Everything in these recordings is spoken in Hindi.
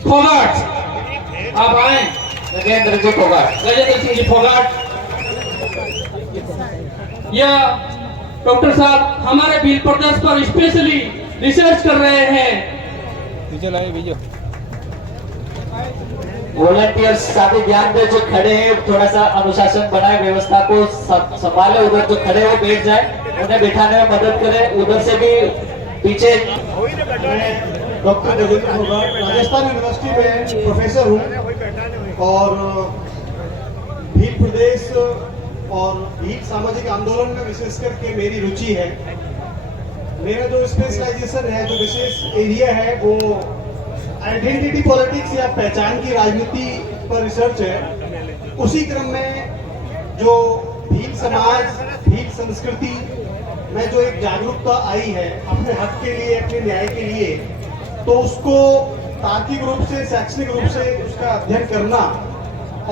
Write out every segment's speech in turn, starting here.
फोगाट, आप आए। गजेंद्र जी फोगाट। गजेंद्र सिंह जी फोगाट। या डॉक्टर साहब हमारे भील प्रदेश पर स्पेशली रिसर्च कर रहे हैं। वीडियो लाए वीडियो। वॉलंटियर्स काफी ध्यान दे, जो खड़े हैं थोड़ा सा अनुशासन बनाए, व्यवस्था को संभाले। उधर जो खड़े हो बैठ जाए, उन्हें बिठाने में मदद करें। उधर से भी पीछे। डॉक्टर गजेंद्र फोगाट, राजस्थान यूनिवर्सिटी में प्रोफेसर हूँ और भील प्रदेश और भील सामाजिक आंदोलन में विशेष करके मेरी रुचि है। मेरा जो स्पेशलाइजेशन है, जो विशेष एरिया है, वो आइडेंटिटी पॉलिटिक्स या पहचान की राजनीति पर रिसर्च है। उसी क्रम में जो भील समाज, भील संस्कृति में जो एक जागरूकता आई है अपने हक के लिए, अपने न्याय के लिए, तो उसको तार्किक रूप से, शैक्षणिक रूप से उसका अध्ययन करना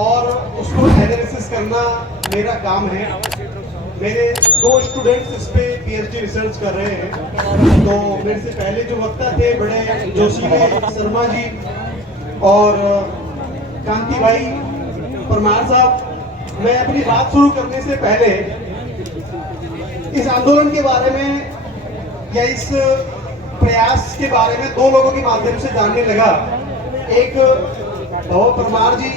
और उसको एनालिसिस करना मेरा काम है। मेरे 2 स्टूडेंट्स इस पे पीएचडी रिसर्च कर रहे हैं। तो मेरे से पहले जो वक्ता थे बड़े जोशीले शर्मा जी और कांति भाई परमार साहब, मैं अपनी बात शुरू करने से पहले इस आंदोलन के बारे में या इस प्रयास के बारे में 2 लोगों के माध्यम से जानने लगा। एक भव परमार जी,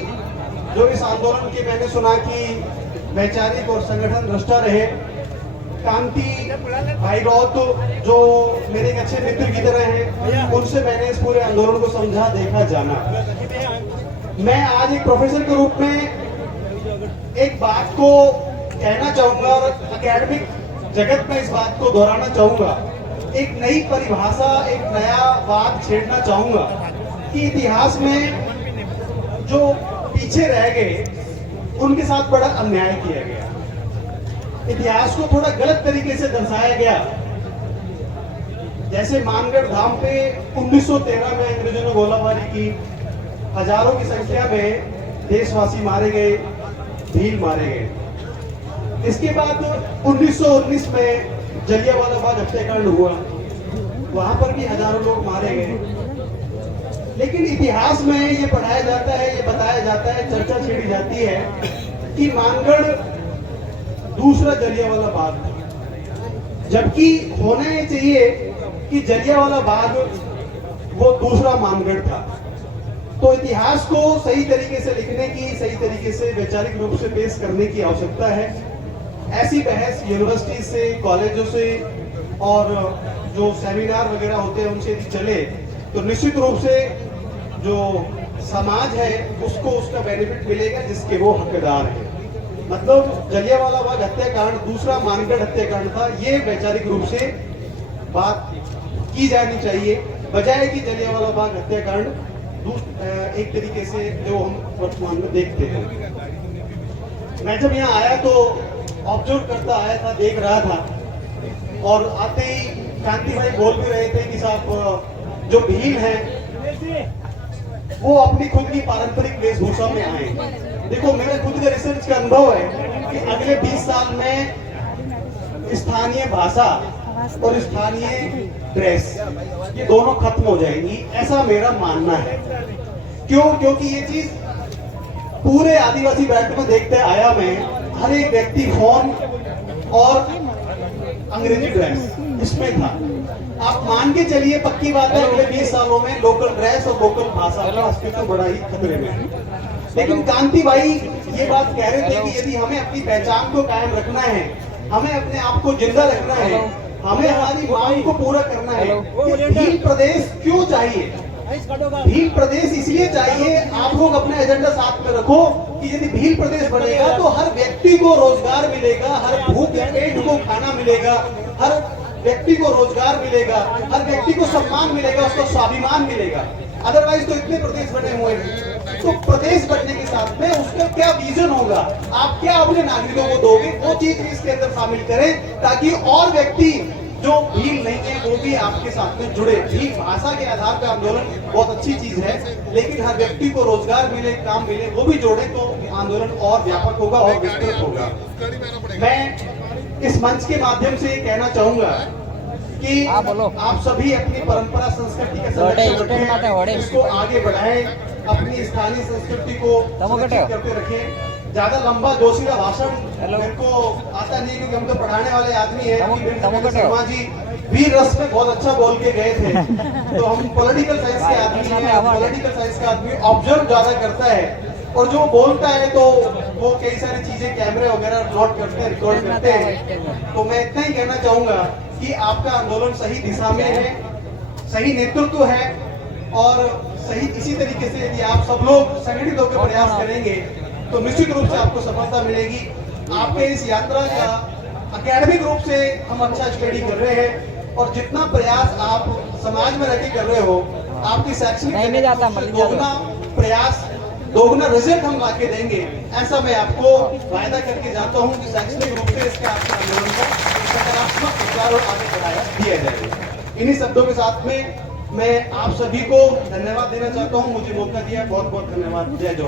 जो इस आंदोलन के मैंने सुना कि वैचारिक और संगठन दृष्टा रहे। कांति भाई रौत, जो मेरे एक अच्छे मित्र की तरह हैं, उनसे मैंने इस पूरे आंदोलन को समझा, देखा, जाना। मैं आज एक प्रोफेसर के रूप में एक बात को कहना चाहूंगा और एकेडमिक जगत में इस बात को दोहराना चाहूंगा। एक नई परिभाषा, एक नया बात छेड़ना चाहूंगा कि इतिहास में जो पीछे रह गए उनके साथ बड़ा अन्याय किया गया। इतिहास को थोड़ा गलत तरीके से दर्शाया गया। जैसे मानगढ़ धाम पे 1913 में अंग्रेजों ने गोलाबारी की, हजारों की संख्या में देशवासी मारे गए, भील मारे गए। इसके बाद 1919 में जलियांवाला बाग हत्याकांड हुआ, वहां पर भी हजारों लोग मारे गए। लेकिन इतिहास में ये पढ़ाया जाता है, ये बताया जाता है, चर्चा छेड़ी जाती है कि मानगढ़ दूसरा जलियांवाला बाग था, जबकि होना चाहिए कि जलियांवाला बाग वो दूसरा मानगढ़ था। तो इतिहास को सही तरीके से लिखने की, सही तरीके से वैचारिक रूप से पेश करने की आवश्यकता है। ऐसी बहस यूनिवर्सिटी से, कॉलेजों से और जो सेमिनार वगैरह होते हैं उनसे यदि चले तो निश्चित रूप से जो समाज है उसको उसका बेनिफिट मिलेगा जिसके वो हकदार है। मतलब जलियांवाला बाग हत्याकांड दूसरा मानगढ़ हत्याकांड था, ये वैचारिक रूप से बात की जानी चाहिए, बजाय कि जलियांवाला बाग हत्याकांड एक तरीके से जो हम वर्तमान में देखते हैं। मैं जब यहाँ आया तो ऑब्जर्व करता आया था, देख रहा था, और आते ही कांति भाई बोल भी रहे थे कि साहब जो भील हैं वो अपनी खुद की पारंपरिक वेशभूषा में आए। देखो, मेरा खुद का रिसर्च का अनुभव है कि अगले 20 साल में स्थानीय भाषा और स्थानीय ड्रेस ये दोनों खत्म हो जाएंगी, ऐसा मेरा मानना है। क्यों? क्योंकि ये चीज पूरे आदिवासी बेल्ट में देखते आया मैं, हर एक व्यक्ति फोन और अंग्रेजी ड्रेस इसमें था। आप मान के चलिए, पक्की बात है अगले 20 सालों में लोकल ड्रेस और लोकल भाषा का अस्तित्व बड़ा ही खतरे में है। लेकिन कांति भाई ये बात कह रहे थे कि यदि हमें अपनी पहचान को कायम रखना है, हमें अपने आप को जिंदा रखना है, हमें हमारी मांग को पूरा करना है, भील प्रदेश क्यों चाहिए? भील प्रदेश इसलिए चाहिए, आप लोग अपने एजेंडा साथ में रखो कि यदि भील प्रदेश बनेगा तो हर व्यक्ति को रोजगार मिलेगा, हर भूखे पेट को खाना मिलेगा, हर व्यक्ति को रोजगार मिलेगा, हर व्यक्ति को सम्मान मिलेगा, उसको स्वाभिमान मिलेगा। अदरवाइज तो इतने प्रदेश बने हुए हैं। तो प्रदेश बनने के साथ में उसका क्या विजन होगा, आप क्या अपने नागरिकों को दोगे, वो चीज इसके अंदर शामिल करें ताकि और व्यक्ति जो भील नहीं है वो भी आपके साथ में जुड़े। भील भाषा के आधार पर आंदोलन बहुत अच्छी चीज है, लेकिन हर व्यक्ति को रोजगार मिले, काम मिले, वो भी जोड़े तो आंदोलन और व्यापक होगा और विस्तृत होगा। मैं इस मंच के माध्यम से कहना चाहूंगा कि आप सभी अपनी परंपरा संस्कृति के संरक्षण रखें, इसको आगे बढ़ाएं, अपनी स्थानीय संस्कृति को सुरक्षित करते रखें। ज्यादा लंबा जोशीला भाषण मेरे को आता नहीं, क्योंकि हम तो पढ़ाने वाले आदमी हैं। शर्मा जी वीर रस में बहुत अच्छा बोल के गए थे, तो हम पॉलिटिकल साइंस के आदमी हैं। पॉलिटिकल साइंस का आदमी ऑब्जर्व ज्यादा करता है, और जो बोलता है तो वो कई सारी चीजें कैमरे वगैरह नोट करते हैं, रिकॉर्ड करते हैं। तो मैं इतना ही कहना चाहूंगा कि आपका आंदोलन सही दिशा में है, सही नेतृत्व है, और सही इसी तरीके से यदि आप सब लोग संगठित होकर प्रयास करेंगे तो निश्चित रूप से आपको सफलता मिलेगी। आपके इस यात्रा का एकेडमिक रूप से हम अच्छा स्टडी कर रहे हैं, और जितना प्रयास आप समाज में रहकर कर रहे हो, आपकी शैक्षणिक दोगुना प्रयास, दोगुना रिजल्ट हम लाके देंगे, ऐसा मैं आपको वायदा करके जाता हूं कि शैक्षणिक रूप से इसके आपके आंदोलन को सकारात्मक प्रचार और आगे बढ़ाया दिया जाएगा। इन्हीं शब्दों के साथ में मैं आप सभी को धन्यवाद देना चाहता हूं, मुझे मौका दिया, बहुत बहुत धन्यवाद। जय जोहार।